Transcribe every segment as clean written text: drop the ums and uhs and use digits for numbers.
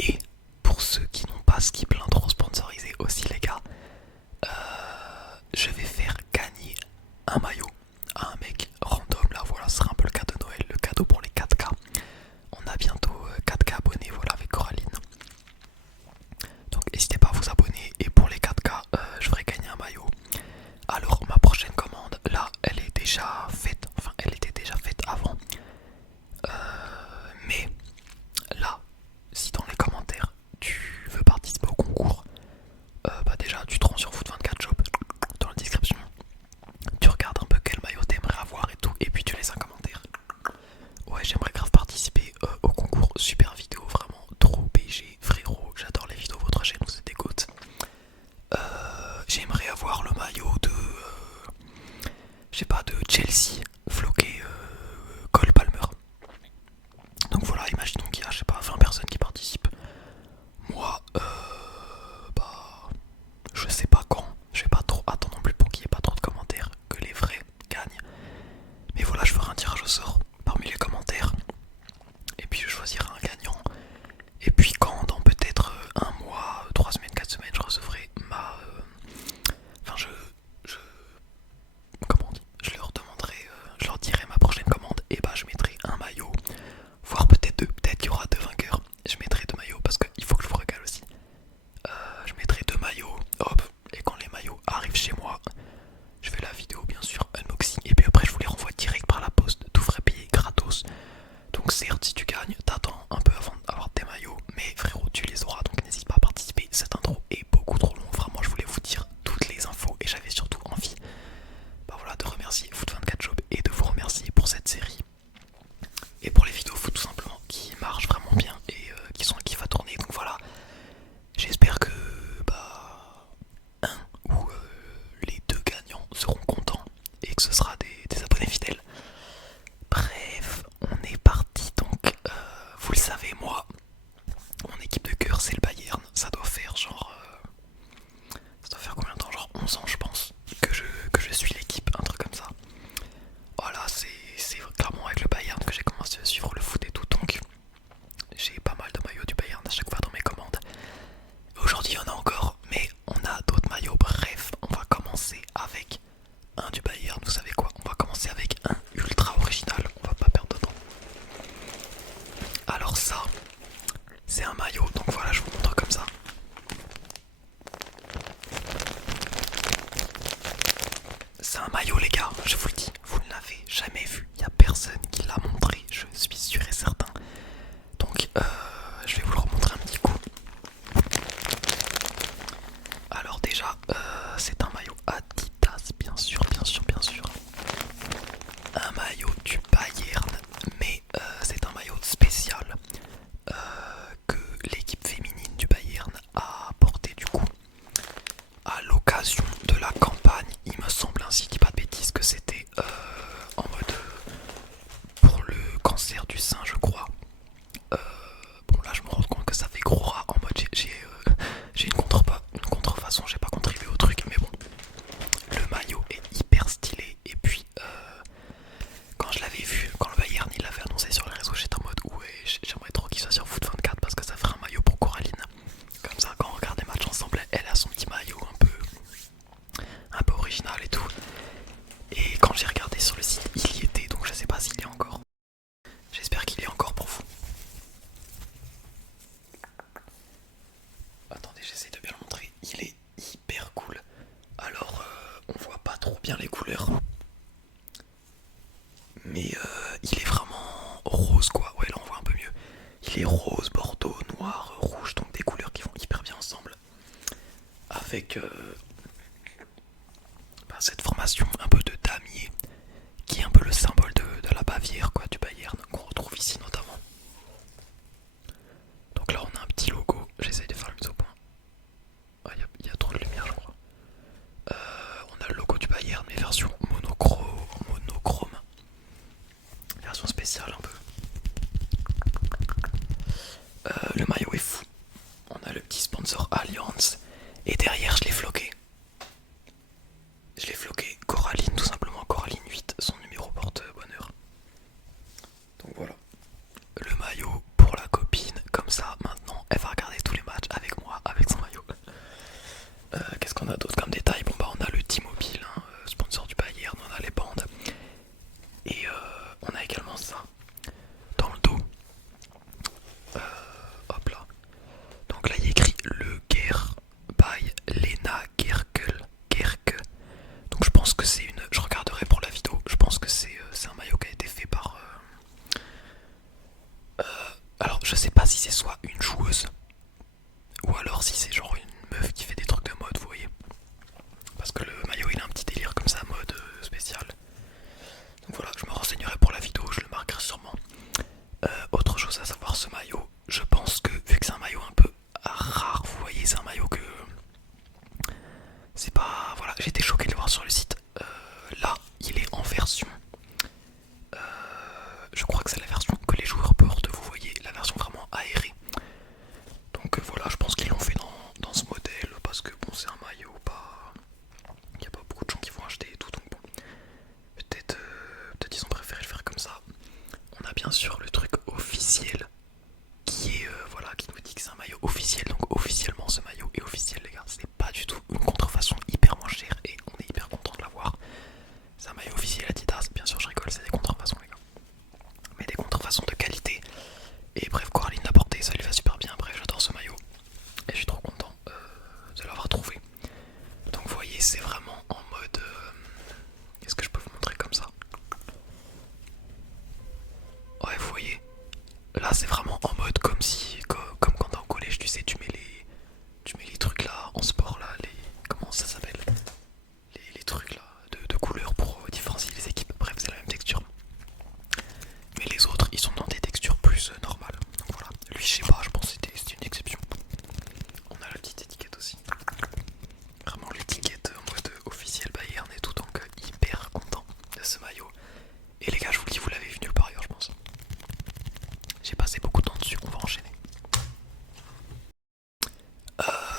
Et pour ceux qui n'ont pas Skip l'intro sponsorisé aussi les gars, je vais faire gagner un maillot à un mec random là, voilà, ce sera un peu le cadeau de Noël, le cadeau pour les 4K. On a bientôt 4K abonnés, voilà, avec Coraline. Donc n'hésitez pas à vous abonner et pour les 4K, je ferai gagner un maillot. Alors ma prochaine commande, là, elle est déjà faite, enfin elle était déjà faite avant. Mais là, si dans les commentaires tu veux participer au concours, bah déjà tu te rends sur Foot24 Shop dans la description. Tu regardes un peu quel maillot t'aimerais avoir et tout, et puis tu laisses un commentaire. Ouais, j'aimerais grave participer au concours. Super vidéo, vraiment trop BG, frérot. J'adore les vidéos, votre chaîne, vous êtes des goats. J'aimerais avoir le maillot de, je sais pas, de Chelsea, floqué Cole Palmer. Donc voilà, imaginons qu'il y a, je sais pas, 20 personnes qui participent. Moi, bah, je sais pas quand. Je vais pas trop attendre non plus pour qu'il y ait pas trop de commentaires, que les vrais gagnent. Mais voilà, je ferai un tirage au sort parmi les commentaires. Et puis je choisirai un gagnant. Et puis quand dans peut-être un mois, 3 semaines, 4 semaines, je recevrai ma... Enfin je... Comment on dit? Je leur demanderai, je leur dirai ma prochaine commande. Et bah je mettrai un maillot. Voire peut-être deux. Peut-être qu'il y aura deux vainqueurs. Je mettrai deux maillots parce qu'il faut que je vous régale aussi. Je mettrai deux maillots. Hop. Et quand les maillots arrivent chez moi, je fais la vidéo bien sûr, unboxing. Et puis après je vous les renvoie direct par la poste. Tout frais payé gratos. Donc certes si tu gagnes, t'attends un peu avant d'avoir tes maillots, mais frérot tu les auras, donc n'hésite pas à participer. Cette intro est beaucoup trop longue, vraiment je voulais vous dire toutes les infos et j'avais surtout envie bah voilà, de remercier Foot24 Shop et de vous remercier pour cette série et pour les vidéos foot tout simplement qui marchent vraiment bien et qui sont un kiff à tourner. Donc voilà, j'espère que bah un ou les deux gagnants seront contents et que ce sera des abonnés fidèles. Bref, on est parti donc, vous le savez moi, mon équipe de cœur c'est le Bayern, ça doit faire genre, ça doit faire combien de temps, genre 11 ans je pense, que je suis l'équipe, un truc comme ça. Voilà, c'est clairement avec le Bayern que j'ai commencé à suivre le foot et tout, donc j'ai pas mal de maillots du Bayern à chaque fois dans mes commandes. Aujourd'hui il y en a encore, mais on a d'autres maillots, bref, on va commencer avec un du Bayern, vous savez quoi, on va commencer avec un ultra original, on va pas perdre de temps. Alors ça, c'est un maillot, donc voilà, je vous montre comme ça. C'est un maillot les gars, je vous le dis, vous ne l'avez jamais vu, il n'y a personne qui l'a montré, je suis sûr et certain. Donc je vais vous le remontrer un petit coup. Alors déjà, c'est un maillot Adidas, bien sûr, bien sûr, bien sûr. Un maillot du Bayern, mais c'est un maillot spécial que l'équipe féminine du Bayern a porté du coup à l'occasion de la campagne. Il me semble, ainsi je dis pas de bêtises, que c'était en mode pour le cancer du sein, je crois. Bon là je me rends compte que ça fait gros rat en mode j'ai une contrefaçon, j'ai pas contribué au truc, mais bon, le maillot est hyper stylé. Et puis quand je l'avais vu, quand le Bayern il l'avait annoncé sur les réseaux, j'étais en mode ouais, j'aimerais trop qu'il soit sur Foot24 parce que ça ferait un maillot pour Coraline. Comme ça quand on regarde les matchs ensemble, elle a son petit maillot un peu original et tout. Et quand j'ai regardé sur le site, il y était, donc je sais pas s'il y est encore. J'espère qu'il y est encore pour vous. Attendez, j'essaie de bien le montrer. Il est hyper cool. Alors, on voit pas trop bien les couleurs. Mais il est vraiment rose quoi. Ouais, là on voit un peu mieux. Il est rose, bordeaux, noir, rouge. Donc des couleurs qui vont hyper bien ensemble. Avec bah, cette formation un peu de damier. Qui est un peu le symbole de la Bavière quoi, du Bayern. Qu'on retrouve ici notamment. Donc là on a un petit logo. J'essaye de faire le mise au point. Ah, il y a trop de lumière je crois. On a le logo du Bayern mais version monochrome. Version spéciale un peu. Le maillot est fou. On a le petit sponsor Allianz. Et derrière je l'ai floqué. Je l'ai floqué Coraline tout simplement. Coraline 8, son numéro porte bonheur. Donc voilà. Le maillot pour la copine. Comme ça maintenant elle va je sais pas si c'est soit une joueuse ou alors si c'est genre une meuf qui fait des trucs de mode, vous voyez. Parce que le maillot il a un petit délire comme ça, mode spécial. Donc voilà, je me renseignerai pour la vidéo, je le marquerai sûrement. Autre chose à savoir, ce maillot, je pense que vu que c'est un maillot un peu rare, vous voyez, c'est un maillot que c'est pas... Voilà, j'ai été choqué de le voir sur le site. Là, il est en version... je crois que c'est la version que les joueurs portent, vous voyez, la version vraiment aérée. Donc voilà, je pense qu'ils l'ont fait dans ce modèle, parce que bon, c'est un maillot, pas... Il n'y a pas beaucoup de gens qui vont acheter et tout, donc bon. Peut-être ils ont préféré le faire comme ça. On a bien sûr le truc officiel qui est voilà, qui nous dit que c'est un maillot officiel. Donc officiellement ce maillot est officiel, les gars. C'est pas du tout une contrefaçon hyper moins chère et on est hyper content de l'avoir. C'est un maillot officiel Adidas, bien sûr je rigole, c'est des contrefaçons les gars. Mais des contrefaçons de qualité. Et bref, Coraline l'a porté, ça lui va super bien. Bref, j'adore ce maillot et je suis trop content de l'avoir trouvé. Donc vous voyez, c'est vraiment en mode... Est-ce que je peux vous montrer comme ça? Ouais, vous voyez. Là, c'est vraiment en mode comme si, comme quand t'es au collège, tu sais, tu mets les trucs là en sport là, les, comment ça s'appelle, les trucs là de couleurs pour différencier les équipes. Bref, c'est la même texture. Mais les autres, ils sont dans des textures plus normales. Donc voilà. Lui, je sais pas, je pense que c'était une exception. On a la petite étiquette aussi. Vraiment l'étiquette en mode officiel Bayern et tout, donc hyper content de ce maillot. Et les gars, je vous le dis, vous l'avez vu nulle part ailleurs, je pense. J'ai passé beaucoup de temps dessus, on va enchaîner.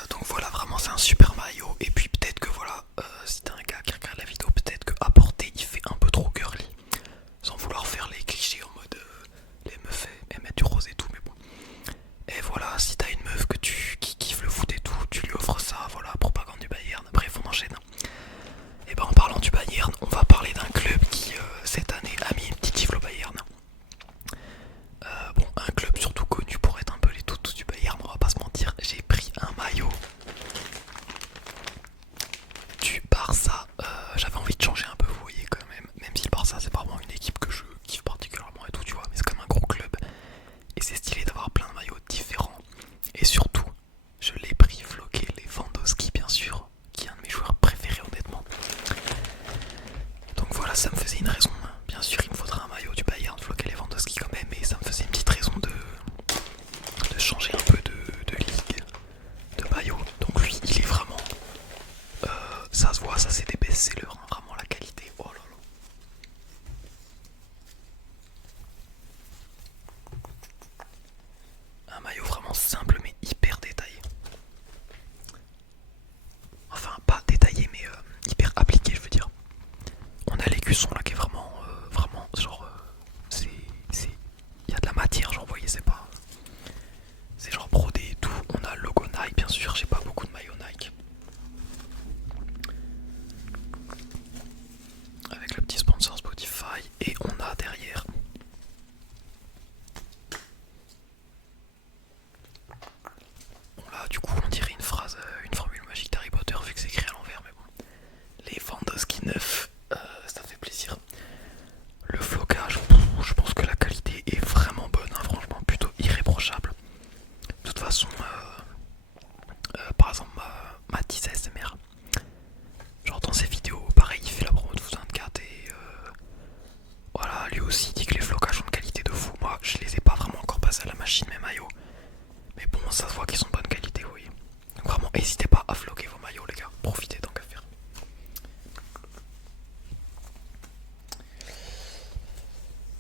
Donc voilà, vraiment c'est un super maillot. Et puis peut-être que voilà, si t'es un gars qui regarde la vidéo, peut-être que à porter il fait un peu trop girly. Sans vouloir faire les clichés en mode les meufs elles mettent du rose et tout, mais bon. Et voilà, si t'as une meuf qui kiffe le foot et tout, tu lui offres ça, voilà, propagande du Bayern. Bref, on enchaîne. Et ben en parlant du Bayern, on va parler d'un club qui cette année a mis une petite gifle au Bayern. Bon, un club surtout connu pour être un peu les toutous du Bayern, on va pas se mentir. J'ai pris un maillot du Barça. J'avais envie de changer un peu, vous voyez, quand même. Même si le Barça, c'est pas vraiment une équipe que je kiffe particulièrement et tout, tu vois. Mais c'est comme un gros club. Et c'est stylé d'avoir plein de maillots différents. Et surtout, je l'ai pris floqué Lewandowski, bien sûr, qui est un de mes joueurs préférés, honnêtement. Donc voilà, ça me faisait une raison. Bien sûr, il me faudra un maillot du Bayern floqué Lewandowski quand même. Mais ça me faisait une petite raison de changer un peu de ligue, de maillot. Donc lui, il est vraiment... ça se voit, ça c'est des best-sellers, hein, vraiment la qualité. Oh là là. Un maillot vraiment simple mais hyper détaillé. Enfin, pas détaillé mais hyper appliqué, je veux dire. On a l'écusson là qui est vraiment, vraiment genre... c'est... Il y a de la matière, genre, vous voyez, c'est pas... C'est genre brodé et tout. On a le logo Nike, bien sûr, j'ai pas beaucoup de maillots Nike. Avec le petit sponsor Spotify. Et on a derrière... Bon là, du coup, on dirait une phrase, une formule magique d'Harry Potter vu que c'est écrit à l'envers, mais bon. Les Lewandowski 9, ça fait plaisir. Le flocage, je pense que la qualité est vraiment bonne, hein, franchement, plutôt irréprochable. De toute façon, par exemple, Mathis ASMR, genre dans ses vidéos, pareil, il fait la promo de Foot 24 et voilà, lui aussi dit que les flocages ont une qualité de fou. Moi, je les ai pas vraiment encore passés à la machine, mes maillots. Mais bon, ça se voit qu'ils sont de bonne qualité, vous voyez. Donc vraiment, n'hésitez pas à floquer vos maillots, les gars. Profitez tant qu'à faire.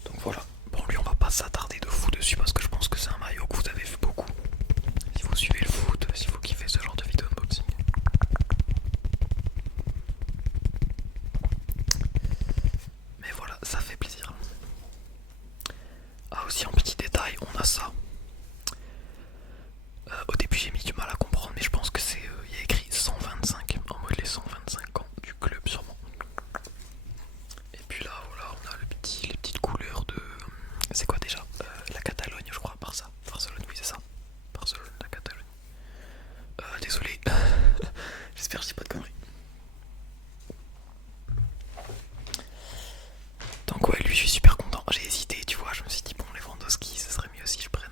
Donc voilà. Bon, lui, on va pas s'attarder de fou dessus parce que je pense que c'est un maillot que vous avez vu beaucoup. Si vous suivez le foot, si vous kiffez ce genre de vidéo unboxing. Mais voilà, ça fait plaisir. Ah, aussi en petit détail, on a ça. Au début j'ai mis du mal à comprendre, mais je pense que c'est... il y a écrit 125, en mode les 125 ans du club sûrement. Et puis là voilà, on a les petites couleurs de... C'est quoi déjà la Catalogne je crois, Barça. Barcelone, oui c'est ça. Barcelone, la Catalogne. Désolé, j'espère que je dis pas de conneries. Donc ouais, lui je suis super content. J'ai hésité, tu vois, je me suis dit bon, Lewandowski, ça serait mieux si je prenne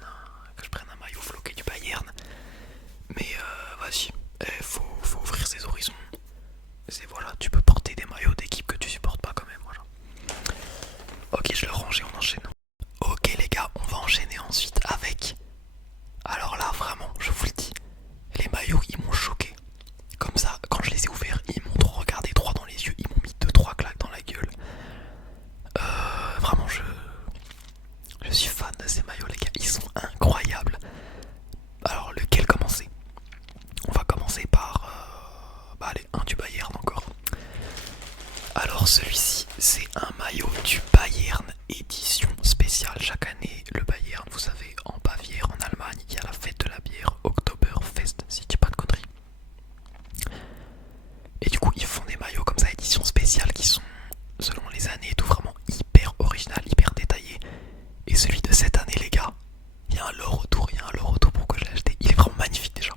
le retour pourquoi je l'ai acheté. Il est vraiment magnifique déjà.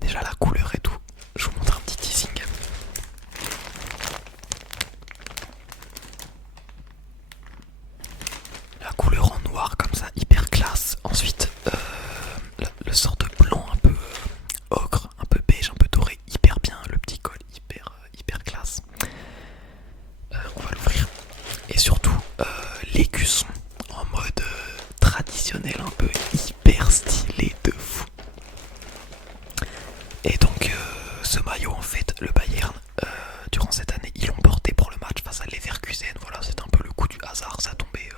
Déjà la couleur et tout. Je vous montre un petit teasing. La couleur en noir comme ça, hyper classe. Ensuite, le sort de blanc un peu ocre, un peu beige, un peu doré, hyper bien. Le petit col, hyper classe. On va l'ouvrir. Et surtout, l'écusson en mode traditionnel, un peu hyper stylé de fou. Et donc, ce maillot, en fait, le Bayern, durant cette année, ils l'ont porté pour le match face à Leverkusen. Voilà, c'est un peu le coup du hasard, ça tombait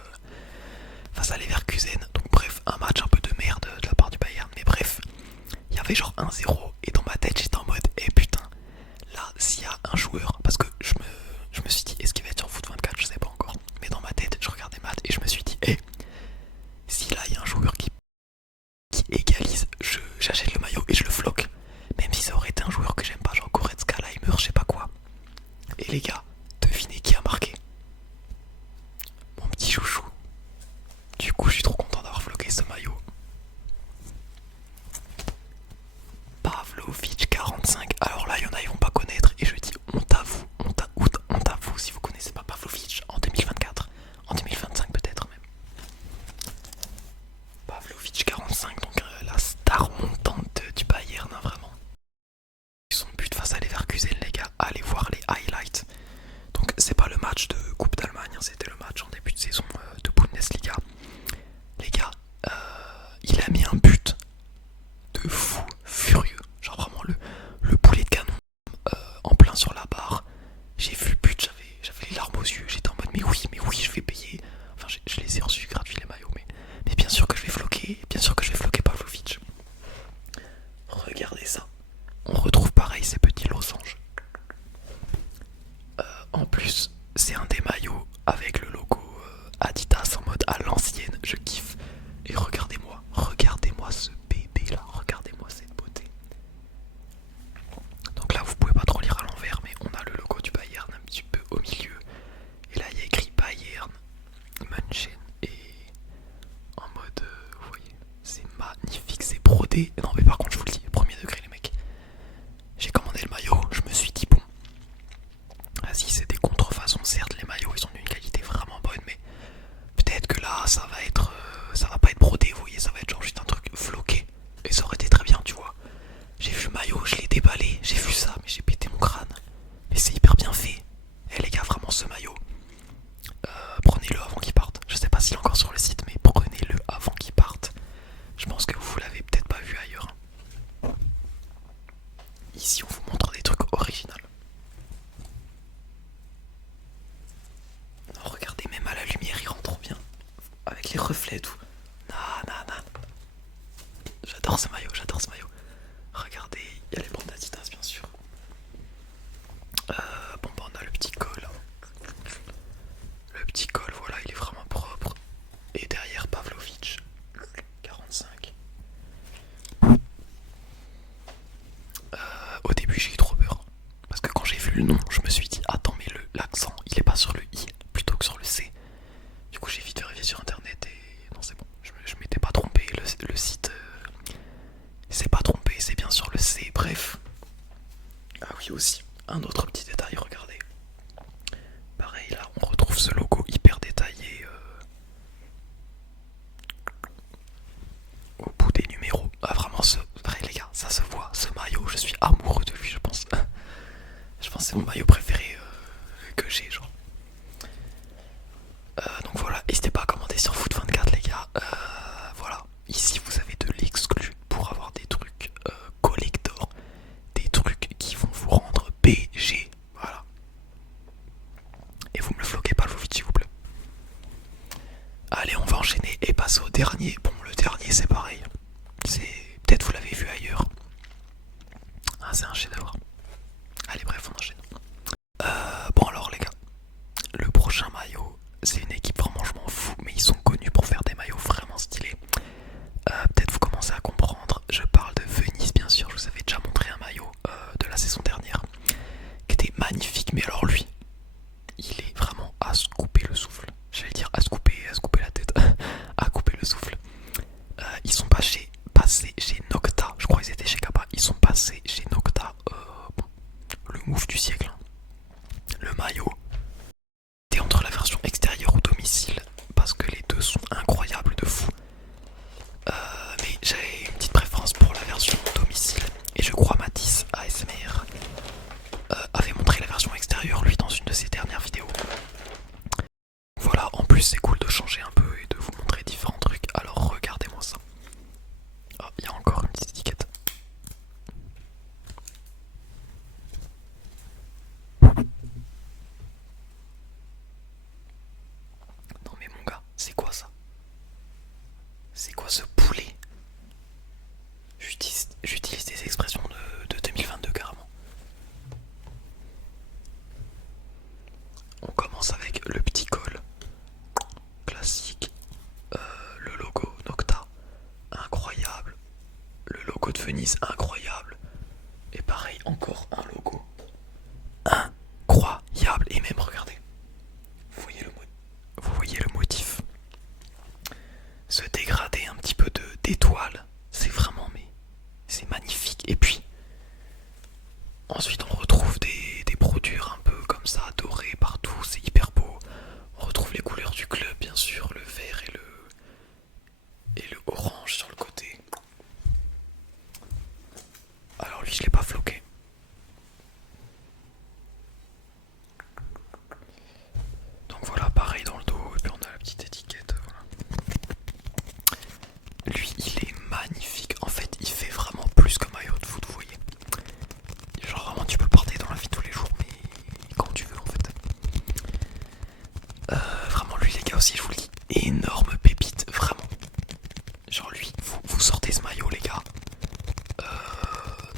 face à Leverkusen. Donc, bref, un match un peu de merde de la part du Bayern. Mais bref, il y avait genre 1-0. Et dans ma tête, j'étais en mode, eh putain, là, s'il y a un joueur, parce que je me suis dit, est-ce qu'il va être sur Foot 24, je sais pas encore. Mais dans ma tête, je regardais Matt et je me suis dit, eh, si là, il y a un joueur qui égalise, j'achète le maillot et je le floque. Même si ça aurait été un joueur que j'aime pas, genre Goretzka, Leimer, je sais pas quoi. Et les gars, devinez qui a marqué? Mon petit chouchou. Du coup, je suis trop content d'avoir floqué ce maillot. Pavlovic 45. Alors là, il y en a, ils vont pas connaître. Et je dis honte à vous, honte à vous si vous connaissez pas Pavlovic en 2024. En 2025 peut-être même. Pavlovic 45, donc la star montante du Bayern, hein, vraiment. Son but face à Leverkusen, les gars, allez voir les highlights. Donc c'est pas le match de Coupe d'Allemagne, hein, c'était le match en début de saison de Bundesliga. Les gars, il a mis un but de fou furieux. Genre vraiment le boulet de canon en plein sur la barre. J'ai vu le but, j'avais les larmes aux yeux. J'étais en mode mais oui, je vais payer. Enfin, je les ai reçus gratuits les maillots, mais bien sûr que je vais floquer. Bien sûr que je vais floquer Pavlovic. Regardez ça. On retrouve pareil ces petits losanges. En plus, c'est un des maillots avec le logo Adidas en mode à l'ancienne. Je kiffe. Et regardez-moi ce bébé là. Regardez-moi cette beauté. Donc là, vous pouvez pas trop lire à l'envers, mais on a le logo du Bayern un petit peu au milieu. Et là, il y a écrit Bayern München. Et en mode, vous voyez, c'est magnifique, c'est brodé. Non, mais par contre, je vous le dis, premier degré, les mecs. J'ai commandé le maillot, je me suis dit, bon, vas-y, c'est des contrefaçons, certes, les maillots, ils ont une qualité vraiment bonne, mais peut-être que là, ça va pas être brodé, vous voyez, ça va être genre juste un truc floqué. Et ça aurait été très bien, tu vois. J'ai vu le maillot, je l'ai déballé, j'ai vu ça, mais j'ai pété mon crâne. Mais c'est hyper bien fait. Eh les gars, vraiment, ce maillot, prenez-le avant qu'il parte. Je sais pas s'il est encore sur le site, mais prenez-le avant qu'il parte. Je pense que vous l'avez peut-être pas vu ailleurs. Ici, on vous montre des trucs originaux. Non, regardez, même à la lumière, il rend trop bien. Avec les reflets et tout. Non. J'adore ce maillot, Regardez, il y a les bandes Adidas, bien sûr. Bon, bah, on a le petit col. Le petit col, voilà, il est vraiment propre. Et derrière, Pavlovic, 45. Au début, j'ai eu trop peur. Parce que quand j'ai vu le nom, je me suis dit, attends, mais l'accent, il est pas sur le I plutôt que sur le C. Du coup, j'ai vite vérifié sur internet et non, c'est bon, je m'étais pas trompé. Le site s'est pas trompé, c'est bien sur le C. Bref. Ah oui, aussi, un autre petit détail, regardez. Pareil, là, on retrouve ce logo hyper détaillé au bout des numéros. Ah, vraiment, vrai, les gars, ça se voit. Ce maillot, je suis amoureux de lui, je pense. Je pense que c'est mon maillot préféré que j'ai, genre. Donc voilà, n'hésitez pas à commenter sur Foot 24, les gars. Voilà, ici vous avez de l'exclu pour avoir des trucs collector, des trucs qui vont vous rendre BG. Voilà. Et vous me le floquez pas, Lovic, s'il vous plaît. Allez, on va enchaîner et passer au dernier. Bon, le dernier, c'est pareil. Peut-être vous l'avez vu ailleurs. Ah, c'est un chef-d'œuvre. Allez, bref, on enchaîne. Bon, alors, les gars, le prochain maillot, c'est une équipe, vraiment, je m'en fous, mais ils sont connus pour faire des maillots vraiment stylés. Peut-être vous commencez à comprendre. Je parle de Venise, bien sûr. Je vous avais déjà montré un maillot de la saison dernière qui était magnifique, mais alors lui, il est vraiment à se couper le souffle. J'allais dire à se couper la tête, à couper le souffle. Ils sont pas chez il y a encore une petite étiquette. Non mais mon gars, c'est quoi ça? C'est quoi ce poulet? J'utilise des expressions de 2022 carrément. On commence avec le petit col. Classique. Le logo Nocta. Incroyable. Le logo de Venise, incroyable. Et pareil, encore un logo. Incroyable. Et même, regardez. Vous voyez le motif. Ce dégradé un petit peu d'étoiles. C'est vraiment, mais c'est magnifique. Et puis, ensuite, on retrouve des brodures un peu comme ça, dorées partout. C'est hyper beau. On retrouve les couleurs du club, bien sûr. Le vert et le orange sur le côté. Alors lui, je l'ai pas floqué. Donc voilà, pareil dans le dos, et puis on a la petite étiquette. Voilà. Lui, il est magnifique. En fait, il fait vraiment plus qu'un maillot de foot, vous voyez. Genre vraiment, tu peux le porter dans la vie de tous les jours, mais quand tu veux en fait. Vraiment, lui, les gars aussi, je vous le dis, énorme pépite, vraiment. Genre lui, vous sortez ce maillot, les gars.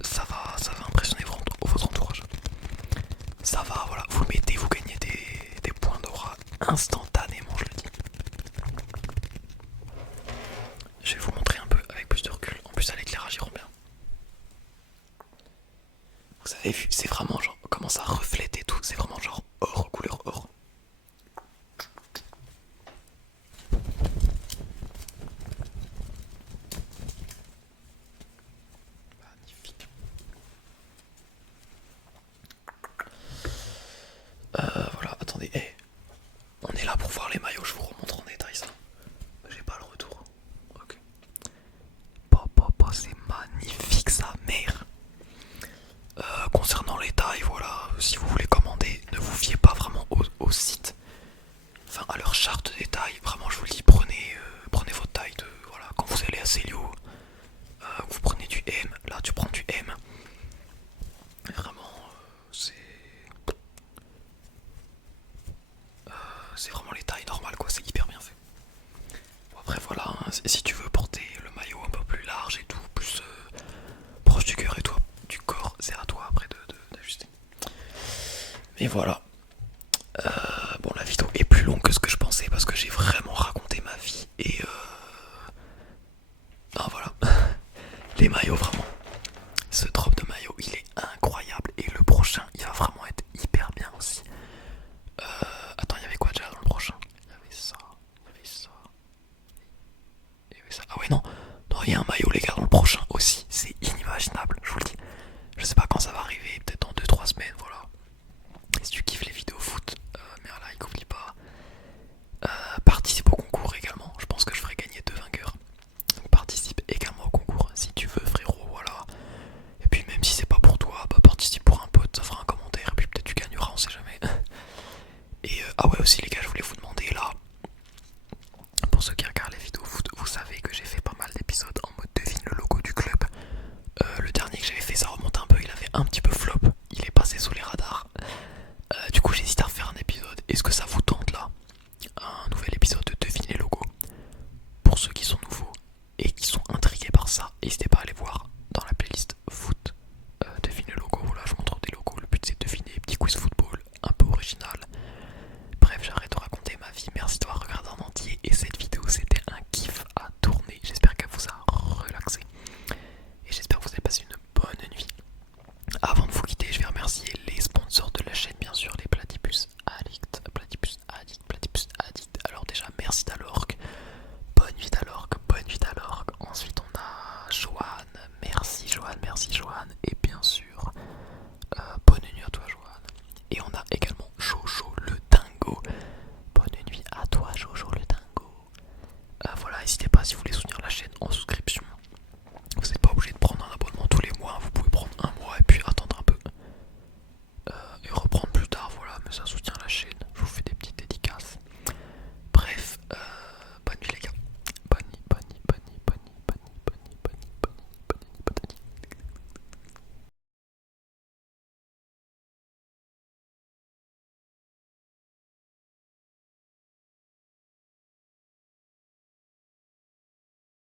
Ça va impressionner votre entourage. Ça va, voilà, vous le mettez, vous gagnez des points d'aura instantanément, je le dis. Je vais vous montrer un peu avec plus de recul. En plus, à l'éclairage, il rend bien. Vous avez vu, c'est vraiment genre comment ça reflète et tout. C'est vraiment genre or, couleur or. Magnifique. Voilà, attendez. On est là pour voir les maillots, je vous remontre en détail ça. J'ai pas le retour. Ok. C'est magnifique sa mère. Concernant les tailles, voilà, si vous voulez commander, ne vous fiez pas vraiment au site. Enfin, à leur charte des tailles. Vraiment, je vous le dis, prenez votre taille de. Voilà, quand vous allez à Célio, vous prenez du M. Là, tu prends du M. Et vraiment, c'est vraiment les tailles normales, quoi. C'est hyper bien fait. Bon, après, voilà, hein, si tu veux porter le maillot un peu plus large et tout, plus proche du cœur et tout, du corps, c'est à toi après d'ajuster. Mais voilà. Bon, la vidéo est plus longue que ce que je pensais parce que j'ai vraiment raconté ma vie et ben voilà. Les maillots, vraiment. Ce drop de maillot, il est incroyable et le prochain, il va vraiment être hyper bien aussi. Attends, il y avait quoi déjà dans le prochain? Il y avait ça, il y avait ça, il y avait ça. Ah ouais, non, non, il y a un maillot, les gars, dans le prochain aussi. C'est inimaginable, je vous le dis. Je sais pas quand ça va arriver, peut-être dans 2-3 semaines, voilà. Si tu kiffes les vidéos foot, mets un like, oublie pas. Participe au concours également, je pense que je ferai gagner 2 vainqueurs. Donc participe également au concours si tu veux, frérot, voilà. Et puis même si c'est pas pour toi, bah participe pour un pote, ça fera un commentaire et puis peut-être tu gagneras, on sait jamais. Et ah ouais aussi les gars,